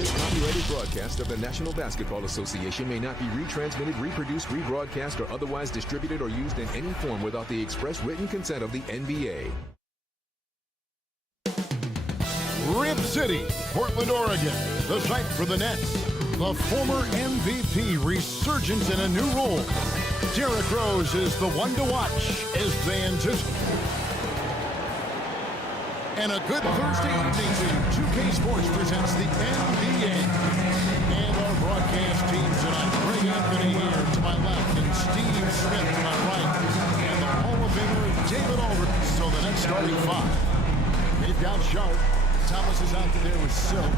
This copyrighted broadcast of the National Basketball Association may not be retransmitted, reproduced, rebroadcast, or otherwise distributed or used in any form without the express written consent of the NBA. Rip City, Portland, Oregon, the site for the Nets. The former MVP resurgence in a new role. Derrick Rose is the one to watch as they anticipate. And a good Thursday evening to 2K Sports presents the NBA. And our broadcast team tonight, Greg Anthony here to my left and Steve Smith to my right. And the Hall of Famer, David Aldridge. So the next starting five. They've got Sharp. Thomas is out there with Silk.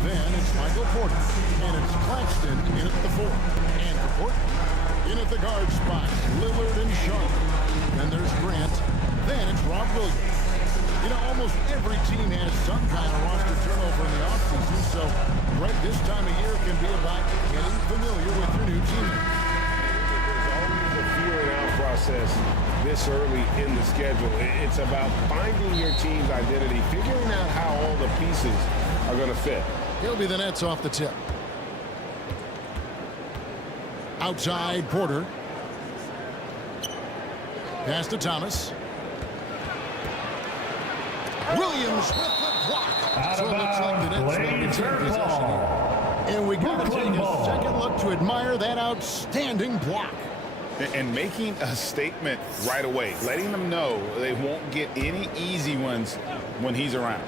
Then it's Michael Porter. And it's Claxton in at the four. And for Portland, in at the guard spot, Lillard and Sharp. Then there's Grant. Then it's Rob Williams. You know, almost every team has some kind of roster turnover in the offseason, so right this time of year can be about getting familiar with your new team. There's always a feeling out process this early in the schedule. It's about finding your team's identity, figuring out how all the pieces are going to fit. He'll be the Nets off the tip. Outside, Porter. Pass to Thomas. Williams with the block. So it looks like the Nets will retain possession here. And we got to take a second look to admire that outstanding block. And making a statement right away, letting them know they won't get any easy ones when he's around.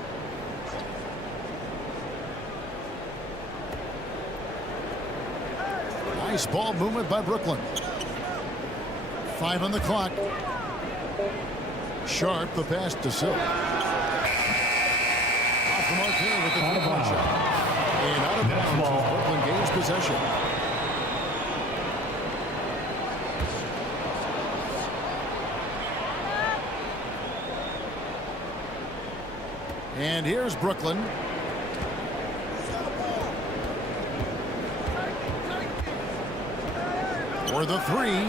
Nice ball movement by Brooklyn. 5 on the clock. Sharp, the pass to Silk. Off the mark here with the three-point shot. And out of bounds as Brooklyn gains possession. And here's Brooklyn. For the three.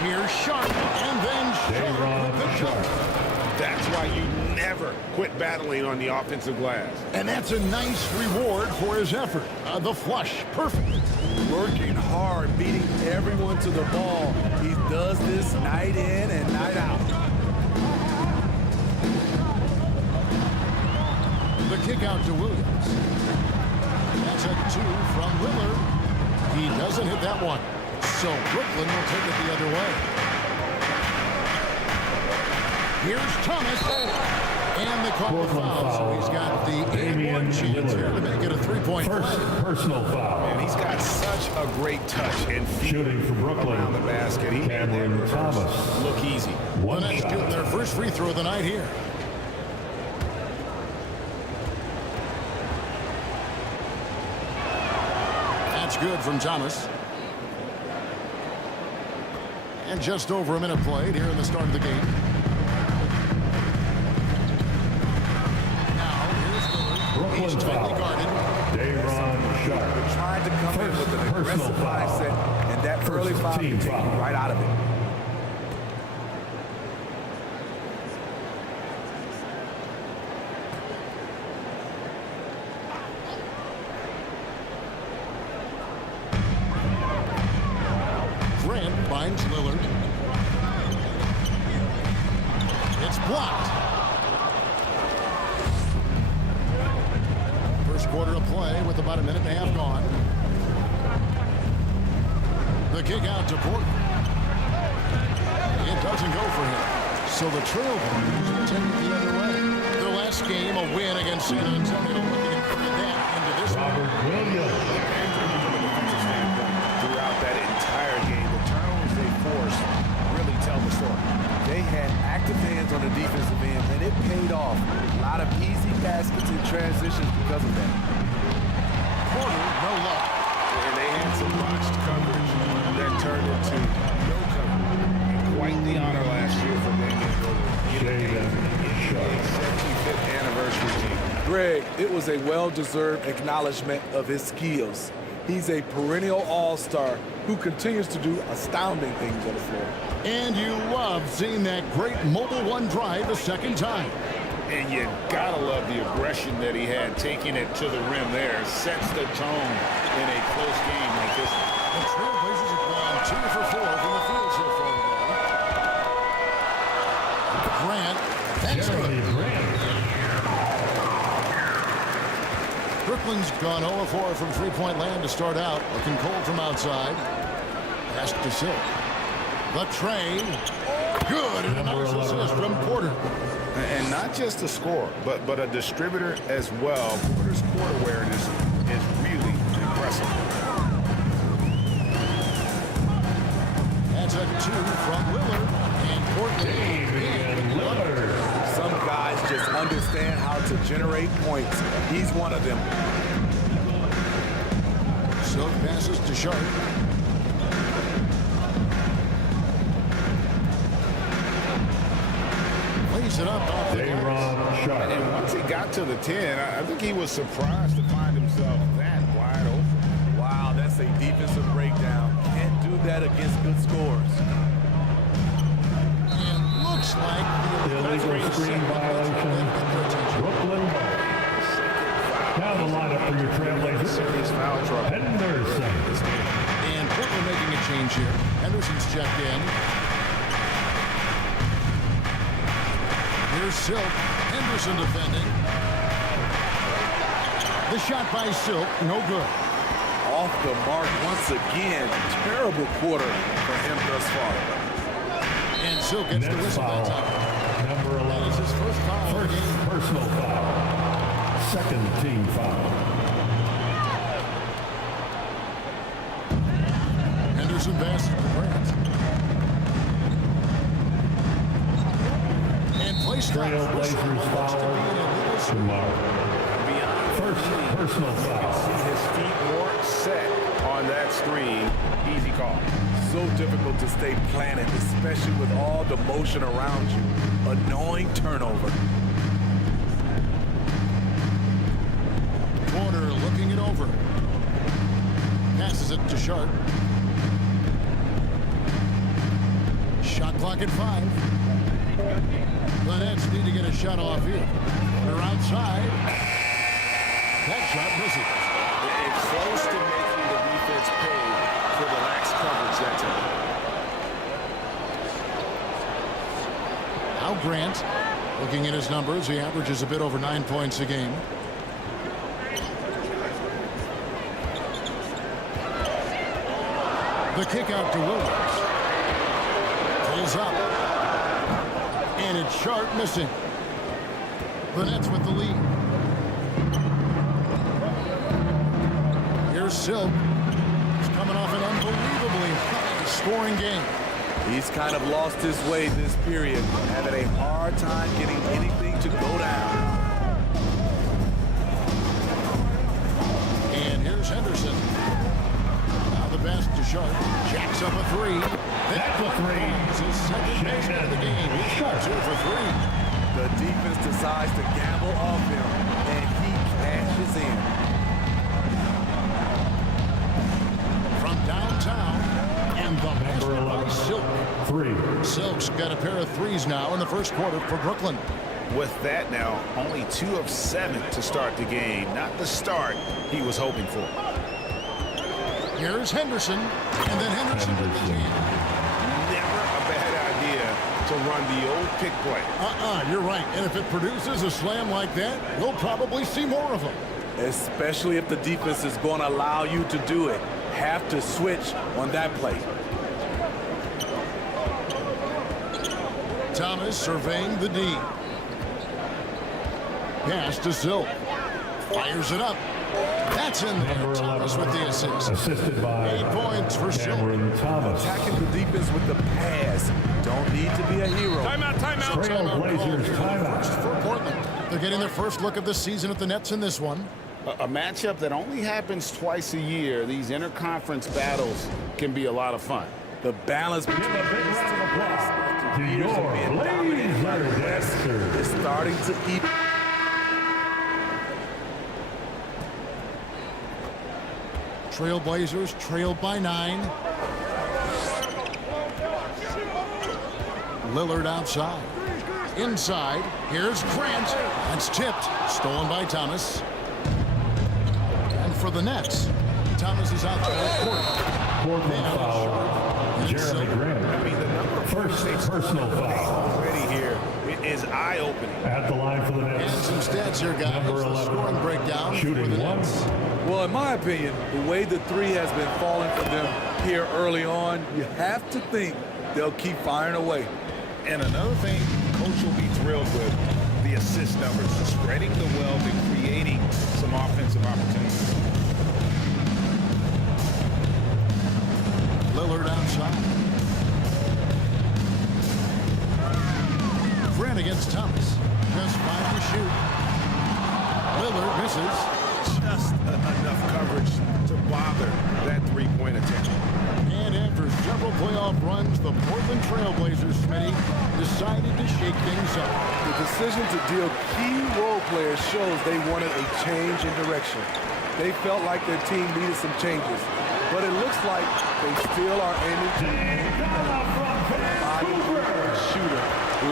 Here's Sharp, and then Sharp with the shot. That's why you never quit battling on the offensive glass. And that's a nice reward for his effort. The flush, perfect. Working hard, beating everyone to the ball. He does this night in and night out. The kick out to Williams. That's a 2 from Lillard. He doesn't hit that one. So Brooklyn will take it the other way. Here's Thomas. And they call the foul. So he's got the 8-1 chance here to make it a three-point play. Personal foul. And he's got such a great touch and Shooting for Brooklyn around the basket. He Cameron Thomas. look easy. One The Nets shot. getting their first free throw of the night here. That's good from Thomas. And just over a minute played here in the start of the game. Now, here's Lillard. Brooklyn He's tightly foul. guarded. Dayron Sharp. Trying to come in with an aggressive mindset, and that early foul can team take foul. you right out of it. Grant finds Lillard. It's blocked. First quarter of play with about a minute and a half gone. The kick out to Porter. It doesn't go for him. So the Trailblazers take it the other way. Their last game, a win against San Antonio, looking to carry that into this one. Robert Williams. Throughout that entire game, the turnovers they forced really tell the story. They had active hands on the defensive end, and it paid off. A lot of easy baskets and transitions because of that. Porter, no luck. And they had some botched coverage that turned into no coverage. Quite the honor last year for Damian Lillard. 75th anniversary team. Greg, it was a well-deserved acknowledgement of his skills. He's a perennial all-star who continues to do astounding things on the floor. And you love seeing that great mobile one drive a second time. And you gotta love the aggression that he had taking it to the rim there. Sets the tone in a close game like this. The Trailblazers have gone 2 for 4 from the field so far today. Grant. That's Jeremy good. Grant. Brooklyn's gone 0 for 4 from three-point land to start out. Looking cold from outside. Pass to Silk. The trade. Good. And a Number nice 11. assist from Porter. And not just a scorer, but a distributor as well. Porter's court awareness is really impressive. That's a 2 from Lillard. And Damian Lillard. Some guys just understand how to generate points. He's one of them. Silk passes to Sharp. Plays it up off the glass. Aaron Sharp. And once he got to the 10, I think he was surprised to find himself that wide open. Wow, that's a defensive breakdown. Can't do that against good scores. And looks like the Illegal screen violation. Brooklyn. Now the lineup for your Trailblazers. Serious foul trouble. Henderson. And Brooklyn making a change here. Henderson's checked in. Here's Silk. Henderson defending. The shot by Silk, no good. Off the mark once again. Terrible quarter for him thus far. And Silk gets the Next whistle foul. that time. Number That is 11. his first foul of the First game. personal foul. Second team foul. Henderson passes to Grant. And play stops. Trailblazers foul. Kumar. First personal foul. His feet weren't set on that screen. Easy call. So difficult to stay planted, especially with all the motion around you. Annoying turnover. Porter looking it over. Passes it to Sharp. Shot clock at 5. The Nets need to get a shot off here. They're outside. That shot misses. And close to making the defense pay for the lax coverage that time. Now Grant, looking at his numbers, he averages a bit over 9 points a game. The kick out to Williams. Pulls up. And it's Sharp missing. The Nets with the lead. Here's Silk. He's coming off an unbelievably high-scoring game. He's kind of lost his way this period, having a hard time getting anything to go down. And here's Henderson. Now the pass to Sharp. Jacks up a 3. That's a three. It's his second basket of the game. He's got 2 for 3. The defense decides to gamble off him, and he cashes in. From downtown, and the Number basket by 11. Silk. 3. Silk's got a pair of 3s now in the first quarter for Brooklyn. With that now, only 2 of 7 to start the game. Not the start he was hoping for. Here's Henderson, and then Henderson with the jam. Never a bad idea to run the old pick play. You're right. And if it produces a slam like that, we'll probably see more of them. Especially if the defense is going to allow you to do it. Have to switch on that play. Thomas surveying the D. Pass to Silk. Fires it up. That's in there. Number Thomas 11. with the assist. Assisted by 8 points for Silk. Cameron Thomas. Attacking the defense with the pass. Don't need to be a hero. Trailblazers timeout. For Portland. They're getting their first look of the season at the Nets in this one. A matchup that only happens twice a year. These interconference battles can be a lot of fun. The balance Give between a big round of applause to your Blazers. is starting to eat. Trailblazers trailed by 9. Lillard outside. Inside, here's Grant. That's tipped, stolen by Thomas. And for the Nets, Thomas is out there at court. Fourth foul, Jeremy Grant. I mean, the number of First personal foul. already here is eye-opening. At the line for the And Nets. some stats here, guys. Number The 11. scoring breakdown for Shooting the one. Nets. Well, in my opinion, the way the three has been falling for them here early on, you have to think they'll keep firing away. And another thing coach will be thrilled with, the assist numbers, spreading the wealth and creating some offensive opportunities. Lillard outside. Grant against Thomas. Just 5 to shoot. Lillard misses. Just enough coverage to bother that three-point attempt. And after several playoff runs, the Portland Trailblazers, Smitty, decided to shake things up. The decision to deal key role players shows they wanted a change in direction. They felt like their team needed some changes, but it looks like they still are aiming to shooter.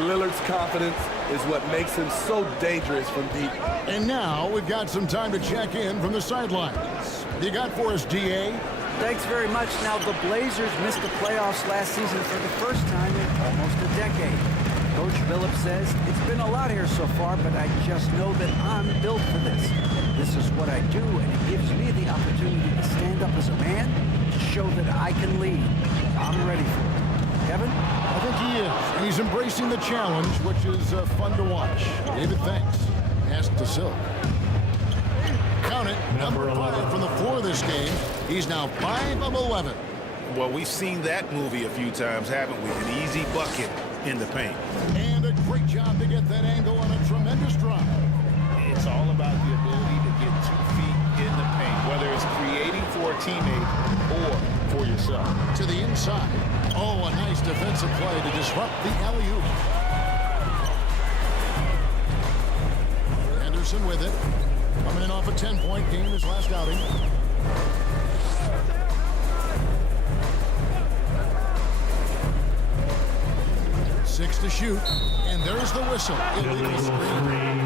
Lillard's confidence is what makes him so dangerous from deep. And now we've got some time to check in from the sidelines. You got for us, DA? Thanks very much. Now, the Blazers missed the playoffs last season for the first time in almost a decade. Coach Phillips says, it's been a lot here so far, but I just know that I'm built for this. This is what I do, and it gives me the opportunity to stand up as a man to show that I can lead. I'm ready for it. Kevin? I think he is. He's embracing the challenge, which is fun to watch. David, thanks. Pass to Silk. Count it. Number 5 from the floor this game. He's now 5 of 11. Well, we've seen that movie a few times, haven't we? An easy bucket in the paint. And a great job to get that angle on a tremendous drive. It's all about the ability to get 2 feet in the paint, whether it's creating for a teammate or for yourself. To the inside. Oh, a nice defensive play to disrupt the alley-oop. Anderson with it. Coming in off a 10-point game his last outing. Six to shoot. And there's the whistle. Illegal screen.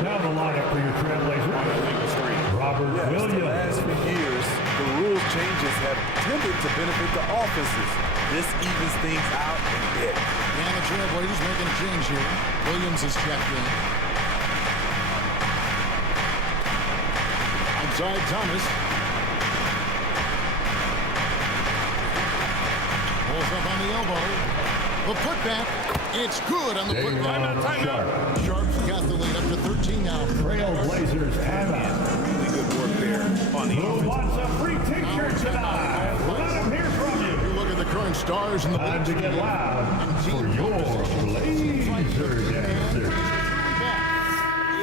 Now the lineup for your Trailblazers. Robert Williams. The last few years, the rule changes have tended to benefit the offenses. This evens things out a bit. And the Trailblazers making a change here. Williams is checked in. Outside Thomas. Pulls up on the elbow. The putback. It's good on the putback. Sharp's got the lead up to 13 now. Trailblazers timeout. Really good work there on the Who offense. wants a free t-shirt tonight? Let them hear from you. You look at the current stars in the Time to get loud for your Blazer dancers.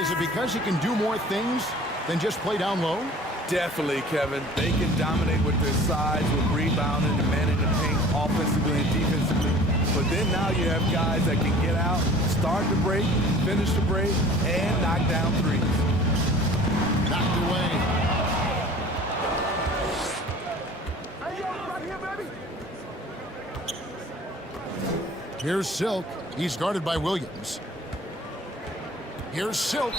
Is it because he can do more things than just play down low? Definitely, Kevin. They can dominate with their size, with rebounding and manning the paint offensively and defensively. But then now you have guys that can get out, start the break, finish the break, and knock down threes. Knocked away. Here's Silk. He's guarded by Williams. Here's Silk.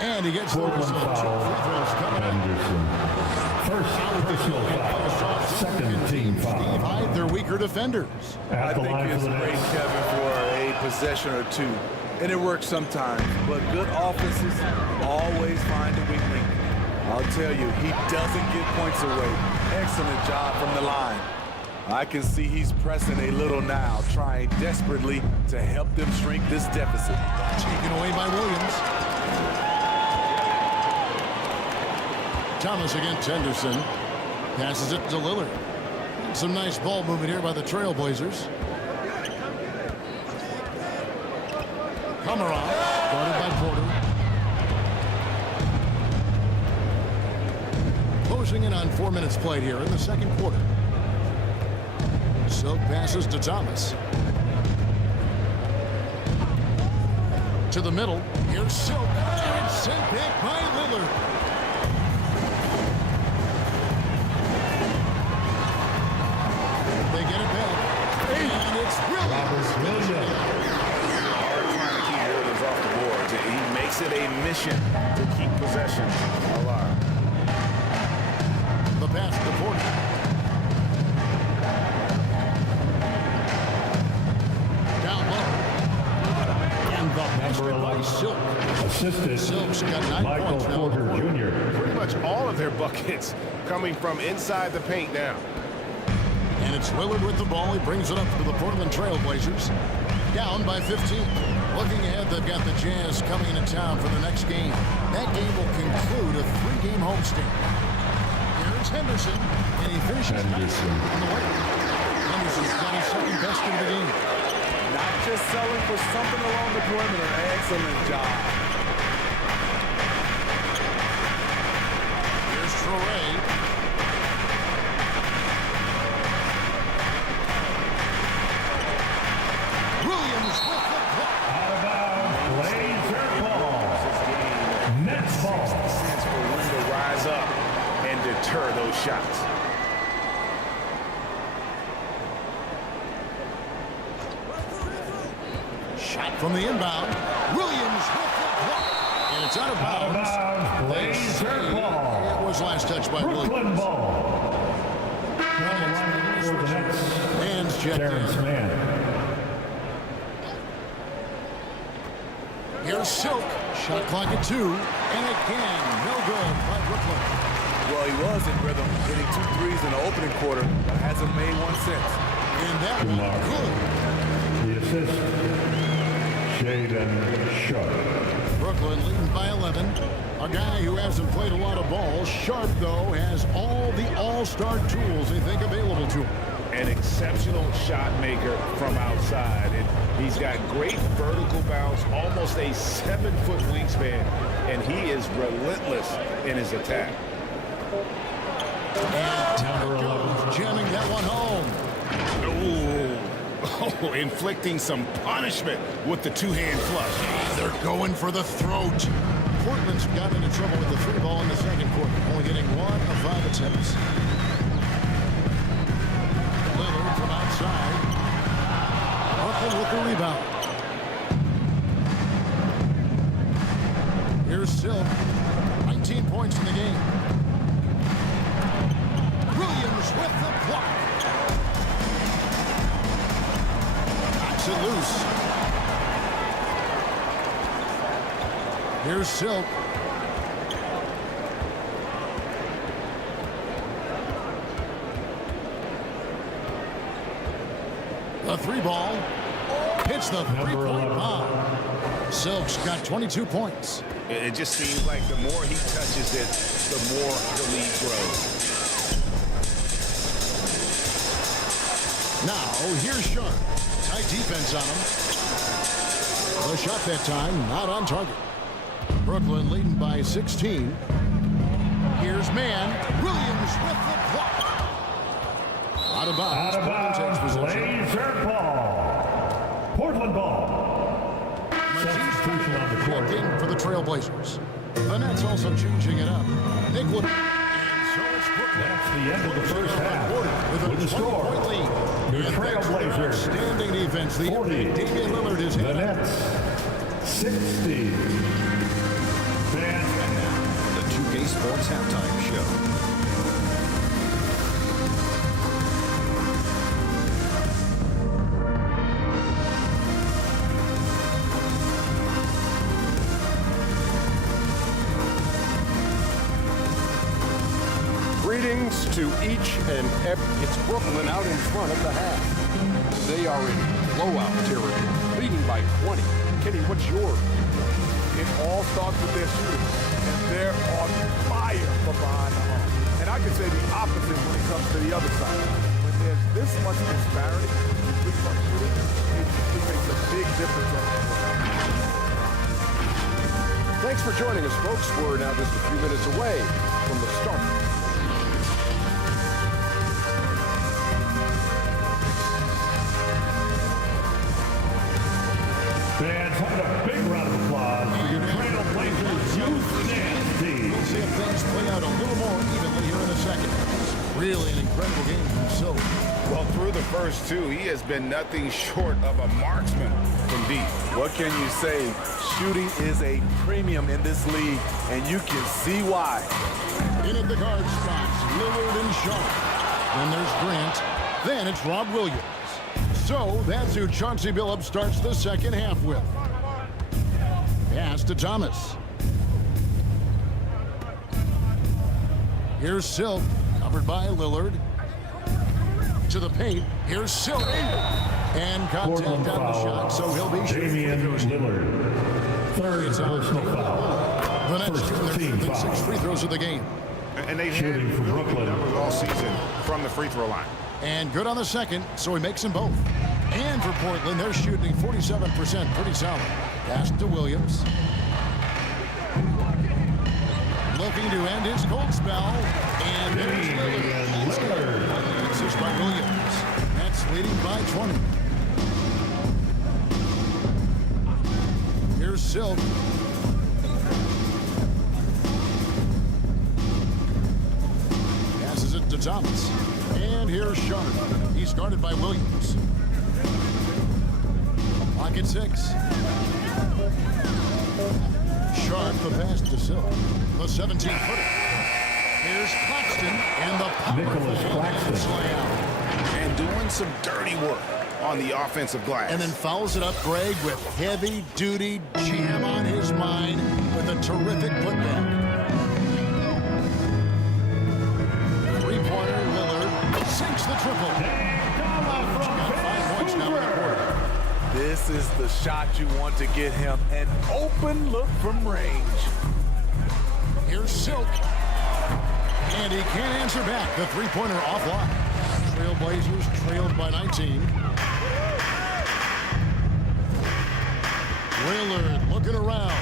And he gets the Portland whistle. foul. Anderson. First personal foul. Second team Steve foul. Hyde, their weaker defenders. I At the think line it's for the great, Nets. Kevin, for a possession or two. And it works sometimes. But good offenses always find a weak link. I'll tell you, he doesn't give points away. Excellent job from the line. I can see he's pressing a little now, trying desperately to help them shrink this deficit. Taken away by Williams. Thomas against Henderson. Passes it to Lillard. Some nice ball movement here by the Trailblazers. Komarov, guarded by Porter. Closing in on 4 minutes played here in the second quarter. Silk passes to Thomas. To the middle. Here's Silk. And sent back by Lillard. They get it back. mission to keep possession alive. The pass to Porter. Down low. And the Number 11, Silk. assisted Silk's got 9 Michael points now. Porter Jr. Pretty much all of their buckets coming from inside the paint now. And it's Lillard with the ball. He brings it up to the Portland Trailblazers. Down by 15. Looking ahead, they've got the Jazz coming into town for the next game. That game will conclude a 3-game homestand. Here's Henderson, and he finishes Henderson. on the way. Henderson's got his second best of the game. Not just selling for something along the perimeter. Excellent job. Here's Traoré. Williams with the block. Out of bounds, Blazer ball. Nets ball. Stands for when to rise up and deter those shots. Shot from the inbound. Williams with the block. And it's out of Out of bounds. bounds, They say Blazer ball. it was last touched by Williams. Brooklyn ball. Down the line for the Nets, Hands checked Terrence in. Mann. Here's Silk. Shot clock at 2. And again, no good by Brooklyn. Well, he was in rhythm, hitting 2 threes in the opening quarter, but hasn't made one since. And that Kumar. one good. The assist, Shaden Sharp. Brooklyn leading by 11. A guy who hasn't played a lot of ball. Sharp, though, has all the all-star tools they think available to him. An exceptional shot maker from outside. And he's got great vertical bounce, almost a 7-foot wingspan, and he is relentless in his attack. And Number 11. jamming that one home. Oh, inflicting some punishment with the two-hand flush. They're going for the throat. Portland's got into trouble with the 3 ball in the second quarter, only hitting 1 of 5 attempts. Lillard from outside. Brooklyn with the rebound. Here's Silk. 19 points in the game. Williams with the block. Knocks it loose. Here's Silk. The 3 ball. Hits the 3-point bomb. Silk's got 22 points. It just seems like the more he touches it, the more the lead grows. Now, here's Sharp. Tight defense on him. The shot that time, not on target. Brooklyn leading by 16. Here's Mann. Williams with the block. Out of bounds. Out of Portland takes bounds, possession. Blazer ball. Portland ball. Substitution on the court. Checked in for the Trailblazers. The Nets also changing it up. Nick Wood. And so it's Brooklyn. That's the end of the first half. With a the score, 20-point lead. the And thanks to their Trailblazers, outstanding defense, the 40. Damian Lillard is The hit. Nets, 60. Fans, The 2K Sports Halftime Show. Greetings to each and every. It's Brooklyn out in front of the half. They are in blowout territory, leading by 20. Kenny, what's yours? It all starts with their shooting, and they're on fire from behind the arc. And I can say the opposite when it comes to the other side. When there's this much disparity in three-point shooting, it makes a big difference on the floor. Thanks for joining us, folks. We're now just a few minutes away from the start. fans, have a big round of applause for your Trailblazers youth dance team. We'll see if things play out a little more evenly here in a second. Really an incredible game from Silk. Well, through the first two, he has been nothing short of a marksman from deep. What can you say? Shooting is a premium in this league, and you can see why. In at the guard spots, Lillard and Sharp. Then there's Grant. Then it's Rob Williams. So that's who Chauncey Billups starts the second half with. Pass to Thomas. Here's Silk, covered by Lillard. To the paint. Here's Silk. And contact on the shot, so he'll be shooting. Lillard. Third personal foul. The Nets First shooting team their foul. 6 free throws of the game. And they've had Shooting for really good Brooklyn. numbers all season from the free throw line. And good on the second, so he makes them both. And for Portland, they're shooting 47%, pretty solid. Pass to Williams. Looking to end his cold spell. And there's Lillard. Assist by Williams. Nets leading by 20. Here's Silk. Passes it to Thomas. And here's Sharp. He's guarded by Williams. Pocket 6. Sharp, the pass to Silk. The 17-footer. Here's Claxton and the Nicholas powerful Claxton. slam. And doing some dirty work on the offensive glass. And then fouls it up, Greg, with heavy-duty jam on his mind with a terrific putback. Three-pointer, Lillard sinks the triple. Got 5 points now in the quarter. This is the shot you want to get him. An open look from range. Here's Silk. And he can't answer back. The three-pointer offline. Trailblazers trailed by 19. Lillard looking around.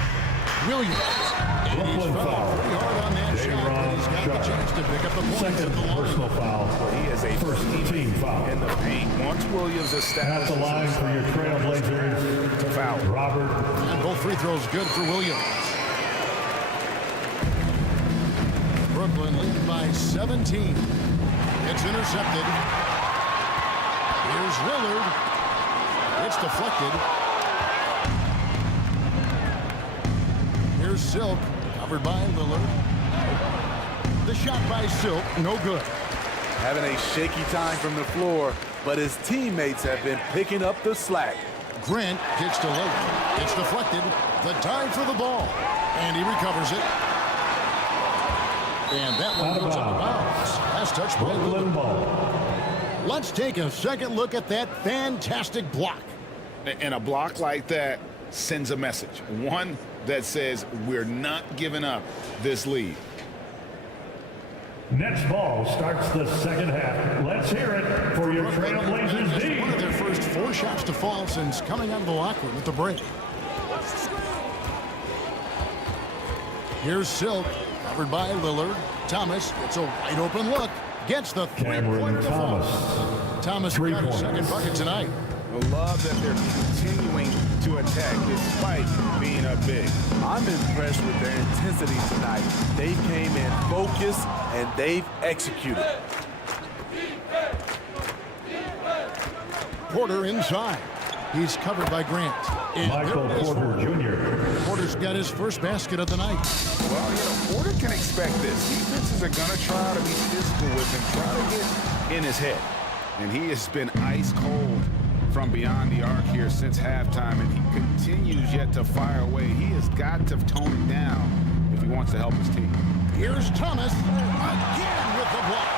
Williams. And he's fouled pretty hard on that shot, but he's got the chance to pick up the points Second at the line. personal foul. He is a First team foul. in the paint. Once Williams At establishes the line for your Trailblazers, foul. Robert. And both free throws good for Williams. Brooklyn leading by 17. It's intercepted. Here's Lillard. It's deflected. Here's Silk, covered by Lillard. The shot by Silk, no good. Having a shaky time from the floor, but his teammates have been picking up the slack. Grant kicks to Lillard. It's deflected. The dive for the ball. And he recovers it. And that one goes out of bounds. Last touch by Brooklyn Lillard. ball. Let's take a second look at that fantastic block. And a block like that sends a message. One that says we're not giving up this lead. Nets ball starts the second half. Let's hear it for your Trailblazers It's D. one of their first 4 shots to fall since coming out of the locker room at the break. Here's Silk, covered by Lillard. Thomas gets a wide open look. Gets the Cameron three-pointer to fall. Thomas. Thomas 3 got his points. second bucket tonight. I love that they're continuing to attack despite being up big. I'm impressed with their intensity tonight. They came in focused and they've executed. Porter inside. He's covered by Grant. And Michael there it is. Porter Jr. Porter's got his first basket of the night. Well, Porter can expect this. Defenses are going to try to be physical with him, try to get in his head. And he has been ice cold from beyond the arc here since halftime, and he continues yet to fire away. He has got to tone it down if he wants to help his team. Here's Thomas again with the block.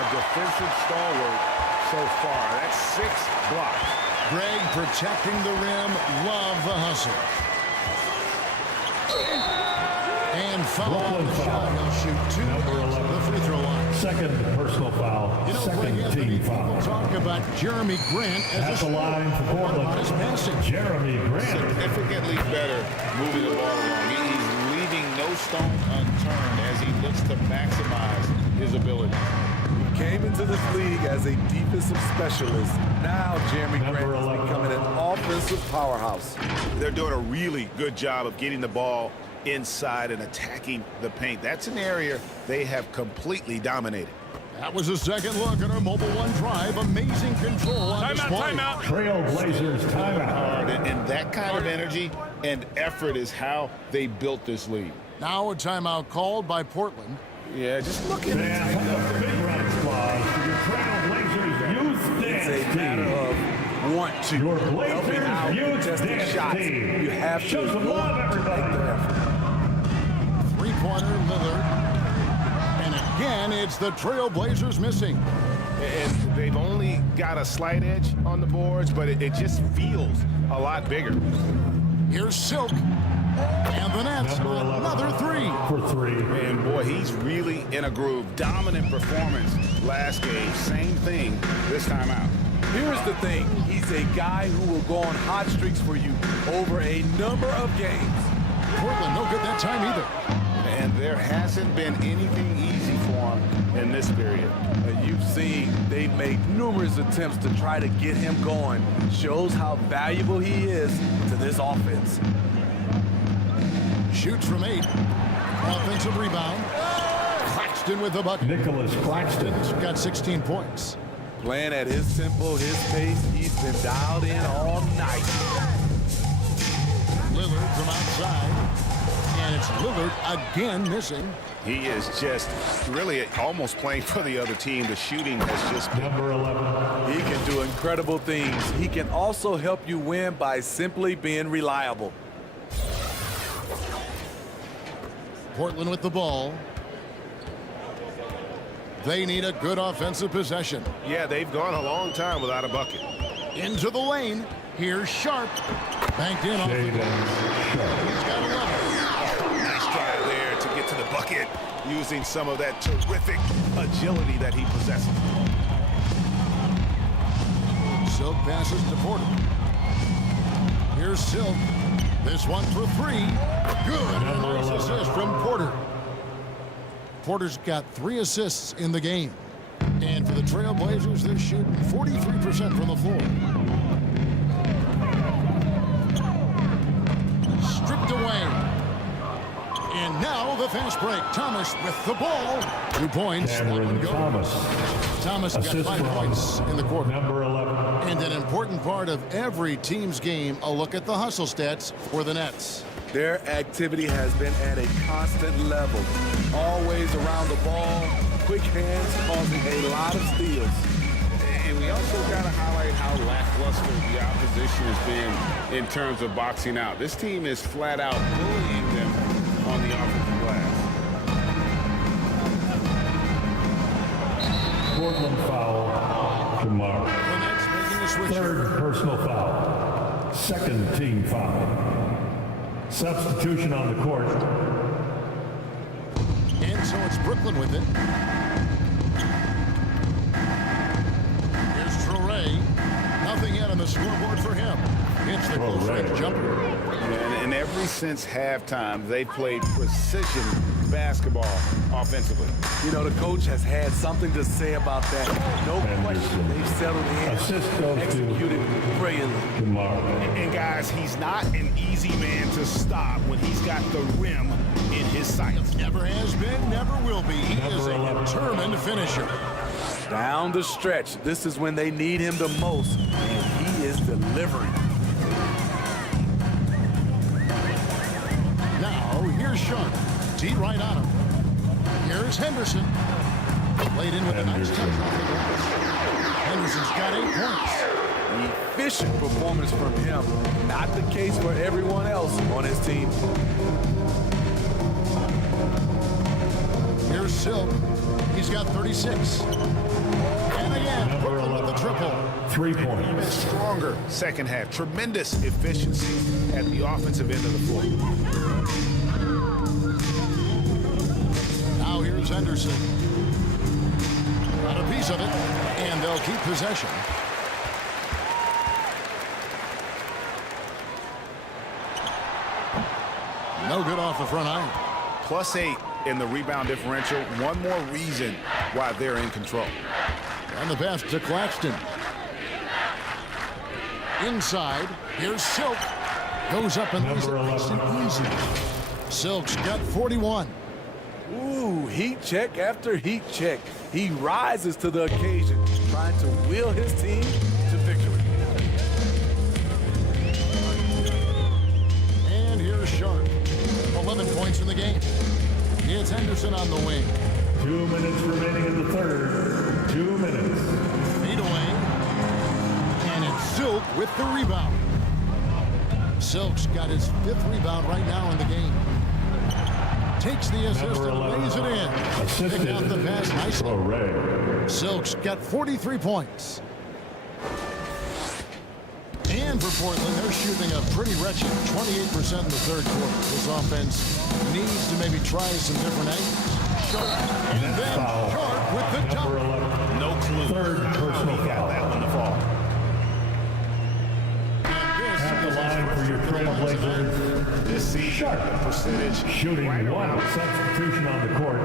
A defensive stalwart so far. That's 6 blocks. Greg protecting the rim. Love the hustle. And foul on the shot. He'll shoot 2 Number at 11. the free throw line. Second personal foul. You know, Second Greg, team people foul. talk about Jeremy Grant At as the a line for on his Portland, passing. Jeremy Grant. Significantly better moving the ball along. He's leaving no stone unturned as he looks to maximize his ability. He came into this league as a defensive specialist. Now Jeremy Number Grant is 11. becoming an offensive powerhouse. They're doing a really good job of getting the ball inside and attacking the paint. That's an area they have completely dominated. That was a second look at our Mobile One drive. Amazing control on this play. Trailblazers timeout. And that kind of energy and effort is how they built this lead. Now a timeout called by Portland. Yeah, just look at Fans it. have a big runs clause for your Trailblazers youth It's a dance matter team. of want to. Your Helping out, Blazers youth contesting dance shots. team. You have to Show some love, want to make the everybody. effort. Three-pointer, Lillard. And again, it's the Trailblazers missing. And they've only got a slight edge on the boards, but it just feels a lot bigger. Here's Silk. And the Nets, Number 11. another three. For three. And boy, he's really in a groove. Dominant performance last game. Same thing this time out. Here's the thing. He's a guy who will go on hot streaks for you over a number of games. Portland, no good that time either. And there hasn't been anything easy for him in this period. You've seen they've made numerous attempts to try to get him going. Shows how valuable he is to this offense. Shoots from 8. Offensive rebound. Claxton with the bucket. Nicholas Claxton. Claxton's got 16 points. Playing at his tempo, his pace, he's been dialed in all night. Lillard from outside. And it's Lillard again missing. He is just really almost playing for the other team. The shooting has just been... Number 11. He can do incredible things. He can also help you win by simply being reliable. Portland with the ball. They need a good offensive possession. Yeah, they've gone a long time without a bucket. Into the lane. Here's Sharp. Banked in off the Jaden glass. Sharp. He's got 11. Nice drive there to get to the bucket, using some of that terrific agility that he possesses. Silk passes to Porter. Here's Silk. This one for 3. Good. Number Nice 11. assist from Porter. Porter's got 3 assists in the game. And for the Trailblazers, they're shooting 43% from the floor. Stripped away. And now the fast break. Thomas with the ball. 2 points. That one Cameron goes. Thomas. Thomas got Assist 5 from points in the quarter. Number 11. And an important part of every team's game, a look at the hustle stats for the Nets. Their activity has been at a constant level. Always around the ball, quick hands causing a lot of steals. And we also got to highlight how lackluster the opposition has been in terms of boxing out. This team is flat out bullying them on the offensive glass. Portland foul. Tomorrow. The Nets making a switch. Third personal foul. Second team foul. Substitution on the court. And so it's Brooklyn with it. Here's Trailblazers. Nothing yet on the scoreboard for him. It's the close range jumper. And ever since halftime, they played precision basketball offensively. You know, the coach has had something to say about that. No question, they've settled in, Assist goes to executed brilliantly. Tomorrow. And guys, he's not an easy man to stop when he's got the rim in his sights. Never has been, never will be. He is Number a 11. determined finisher. Down the stretch, this is when they need him the most, and he is delivering. Now, here's Sharp. T right on him. Here's Henderson. Played in with a nice touch off the glass. Henderson's got 8 points. Efficient performance from him. Not the case for everyone else on his team. Here's Silk. He's got 36. And again, Number Brooklyn with the 11. triple. 3 Even points. stronger second half. Tremendous efficiency at the offensive end of the floor. Now here's Henderson. Got a piece of it, and they'll keep possession. No good off the front iron. +8 in the rebound differential. One more reason why they're in control. And the pass to Claxton. Inside, here's Silk. Goes up and lays it Number nice and easy. Silk's got 41. Ooh, heat check after heat check. He rises to the occasion, trying to wheel his team to victory. And here's Sharp. 11 points in the game. It's Henderson on the wing. 2 minutes remaining in the third. 2 minutes. Feed away. And it's Silk with the rebound. Silk's got his 5th rebound right now in the game. Takes the assist and lays it in. Picked out the pass nicely. Silk's got 43 points. And for Portland, they're shooting a pretty wretched 28% in the third quarter. This offense needs to maybe try some different angles. Sharp. And then Sharp with the Number jump. 11. No clue. Third personal foul. That one to fall. At the line for your Trailblazers. This season, Sharp. the percentage Shooting right one around. substitution on the court.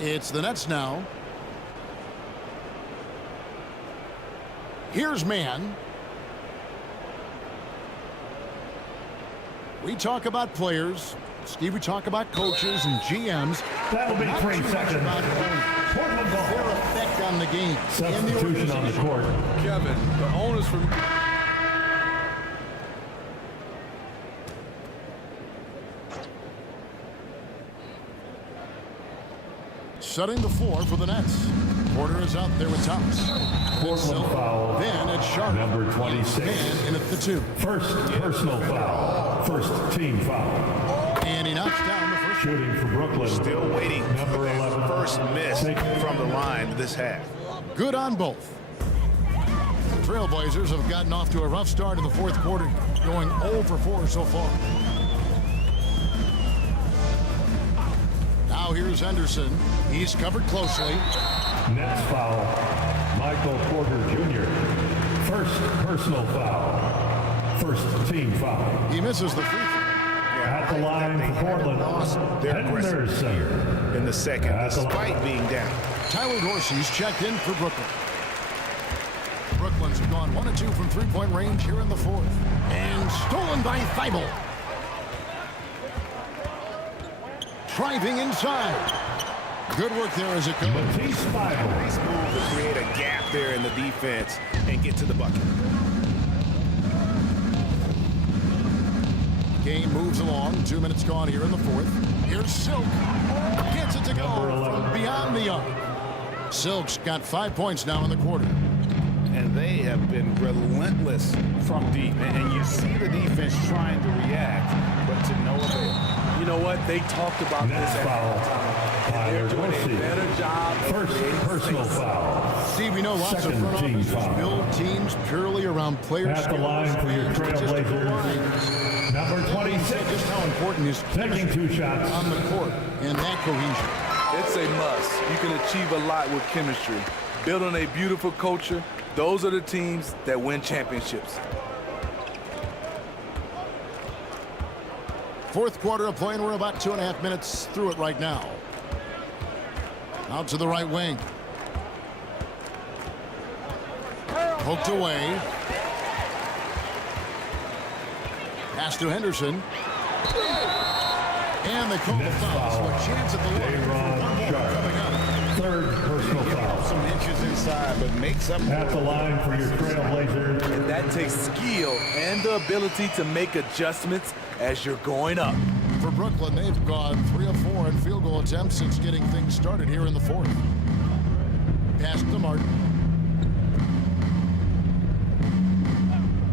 It's the Nets now. Here's Man. We talk about players. Steve, we talk about coaches and GMs. That'll be Not 3 too much seconds. about Portland ball. their effect on the game. and the Substitution on the organization. court. Kevin, the owners from... Setting the floor for the Nets. Porter is out there with Thomas. Portland foul. Then it's Sharp. Number 26. And in at the 2. First personal foul. First team foul. And he knocks down the first. Shooting for Brooklyn. Still waiting for Number their 11. first miss Take- from the line this half. Good on both. The Trailblazers have gotten off to a rough start in the fourth quarter, going 0 for 4 so far. Now here's Henderson. He's covered closely. Nets foul. Michael Porter Jr. First personal foul. First team foul. He misses the free throw. At the line for Portland. Their aggressiveness Henderson. in the second, At the despite line. being down. Tyler Dorsey's checked in for Brooklyn. Brooklyn's have gone 1 of 2 from three-point range here in the fourth. And stolen by Thibault. Driving inside. Good work there as it goes. Matisse Thybulle. Nice move to create a gap there in the defense and get to the bucket. Game moves along. 2 minutes gone here in the fourth. Here's Silk. Gets it to go Number 11. from beyond the arc. Silk's got 5 points now in the quarter. And they have been relentless from deep. And you see the defense trying to react, but to no avail. You know what? They talked about Nets this at foul. halftime, and they're doing Dorsey. a better job of First creating personal space. foul. Steve, we know lots of Second front team offices foul. build teams purely around players. At the line for your Trailblazers. Number 26. Just how important is Taking 2 shots. on the court and that cohesion. It's a must. You can achieve a lot with chemistry. Building a beautiful culture, those are the teams that win championships. Fourth quarter of play, and we're about 2.5 minutes through it right now. Out to the right wing. Poked away. Pass to Henderson. And they call the Nets foul. So foul. a chance at the line for J-Ron one more Sharp. coming up. Third personal foul. Some inches inside, but makes up At the line for your Trailblazers. And that takes skill and the ability to make adjustments as you're going up. For Brooklyn, they've gone 3 of 4 in field goal attempts since getting things started here in the fourth. Pass to Martin.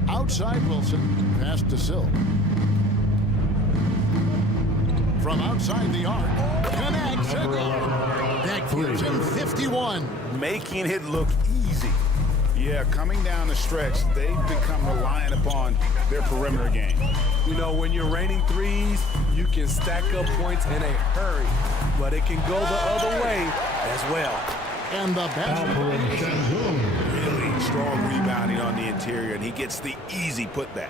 Outside Wilson. Pass to Silk. From outside the arc. Connects. Number 11. That gives him 51. making it look easy. Yeah, coming down the stretch, they've become reliant upon their perimeter game. You know, when you're raining threes, you can stack up points in a hurry, but it can go the other way as well. And the Alperin basket. Sengun. Really strong rebounding on the interior, and he gets the easy putback.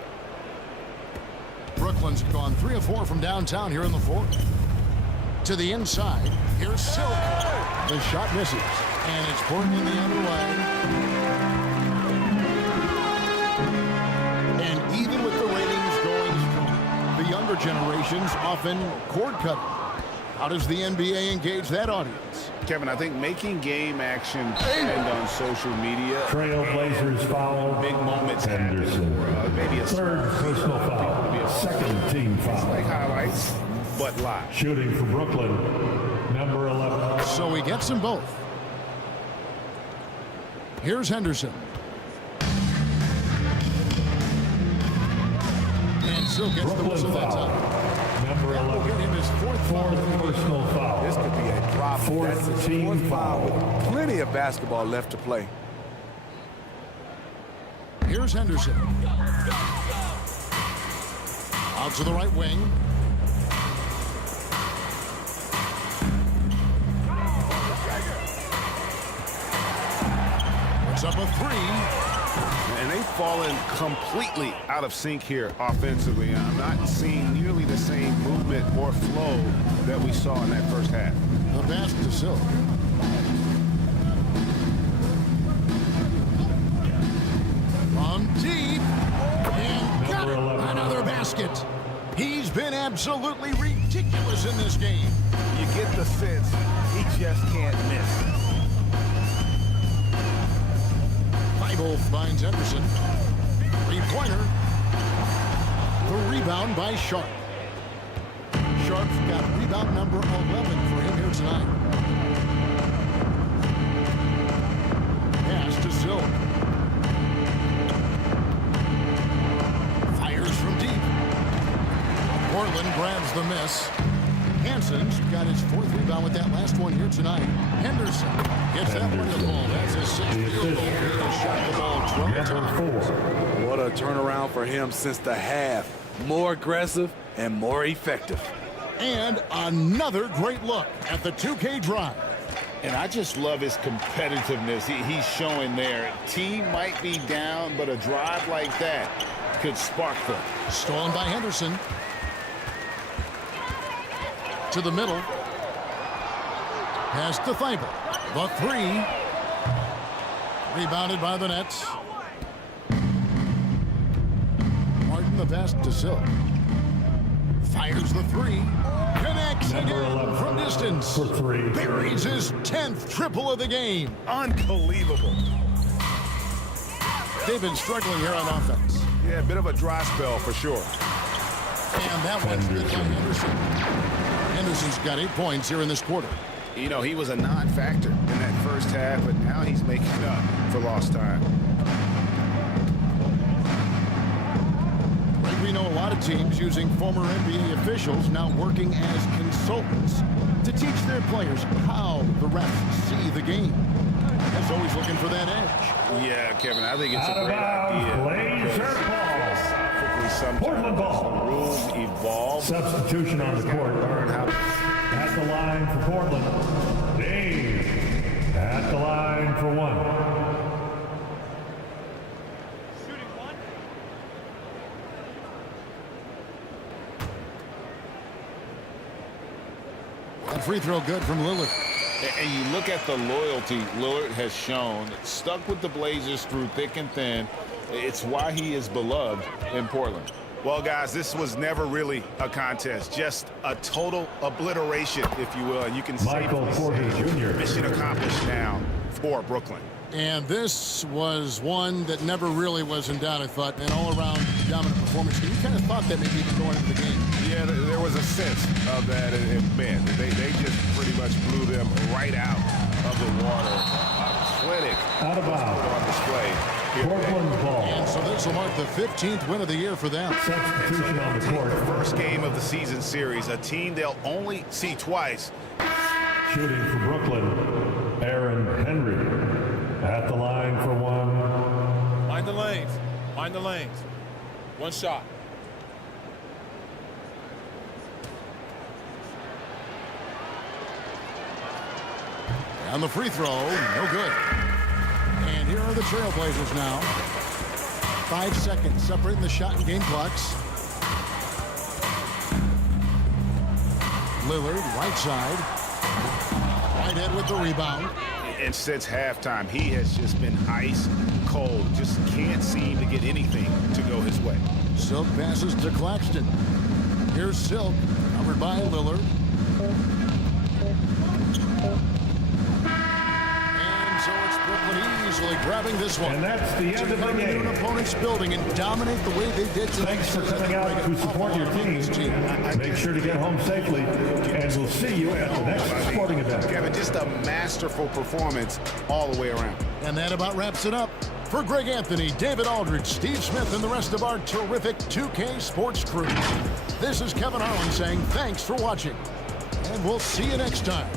Brooklyn's gone 3 of 4 from downtown here in the fourth. To the inside. Here's Silk. The shot misses. And it's Portland the other way. situations often cord cutting. How does the NBA engage that audience? Kevin, I think making game action trend on social media. Trailblazers foul. Big moments Henderson. happen, maybe a Third personal foul. Second team foul. like highlights, but live. Shooting for Brooklyn, number 11. So he gets them both. Here's Henderson. And still gets the whistle that time. Number That will 11. get him his fourth foul. Fourth personal foul. This could be a drop. Fourth That's his team fourth foul. foul. Plenty of basketball left to play. Here's Henderson. Out to the right wing. Puts up a three. And they've fallen completely out of sync here offensively. I'm not seeing nearly the same movement or flow that we saw in that first half. The pass to Silk. From deep. And got it. Another basket. He's been absolutely ridiculous in this game. You get the sense he just can't miss. Bible finds Henderson. Three-pointer. The rebound by Sharp. Sharp's got rebound number 11 for him here tonight. Pass to Silk. Fires from deep. Portland grabs the miss. Hanson's got his fourth rebound with that last one here tonight. Henderson gets that one to the ball. That's his sixth field goal. He shot the ball 12 times. What a turnaround for him since the half. More aggressive and more effective. And another great look at the 2K drive. And I just love his competitiveness he's showing there. Team might be down, but a drive like that could spark them. Stolen by Henderson. To the middle. Pass to Thibault. The three. Rebounded by the Nets. Martin the pass to Silk. Fires the three. Connects again from distance. For three. Buries his 10th triple of the game. Unbelievable. They've been struggling here on offense. Yeah, a bit of a dry spell for sure. And that one's good by Henderson. Henderson's got 8 points here in this quarter. You know, he was a non-factor in that first half, but now he's making up for lost time. We know a lot of teams using former NBA officials now working as consultants to teach their players how the refs see the game. That's always looking for that edge. Yeah, Kevin, I think it's Out a of great bounds, idea. Blazer ball. Philosophically, sometimes Portland ball. the rules evolve. Substitution on the court. Learn how to At the line for Portland. Dave. At the line for one. That free throw good from Lillard. And you look at the loyalty Lillard has shown, stuck with the Blazers through thick and thin. It's why he is beloved in Portland. Well, guys, this was never really a contest, just a total obliteration, if you will. And you can Michael safely Porter say Jr. mission accomplished now for Brooklyn. And this was one that never really was in doubt, I thought, an all-around dominant performance. You kind of thought that maybe even going into the game. Yeah, there was a sense of that. And man, they just pretty much blew them right out of the water. A clinic Out of bounds. put on display here. Portland ball. And so this will mark the 15th win of the year for them. Substitution on the court. First game of the season series, a team they'll only see twice. Shooting for Brooklyn. Aaron Henry. At the line for one. Mind the lanes. Mind the lanes. One shot. And the free throw, no good. And here are the Trailblazers now. 5 seconds separating the shot and game clocks. Lillard, right side. Whitehead with the rebound. And since halftime, he has just been ice cold. Just can't seem to get anything to go his way. Silk passes to Claxton. Here's Here's Silk, covered by Lillard. And so it's Brooklyn easily grabbing this one. And that's the end of the game. An opponent's building and dominate the way they did tonight. Thanks for coming out to support your team. Make sure to get home safely, and we'll see you at the next sporting event. Kevin, just a masterful performance all the way around. And that about wraps it up. For Greg Anthony, David Aldridge, Steve Smith, and the rest of our terrific 2K Sports crew, this is Kevin Harlan saying thanks for watching. And we'll see you next time.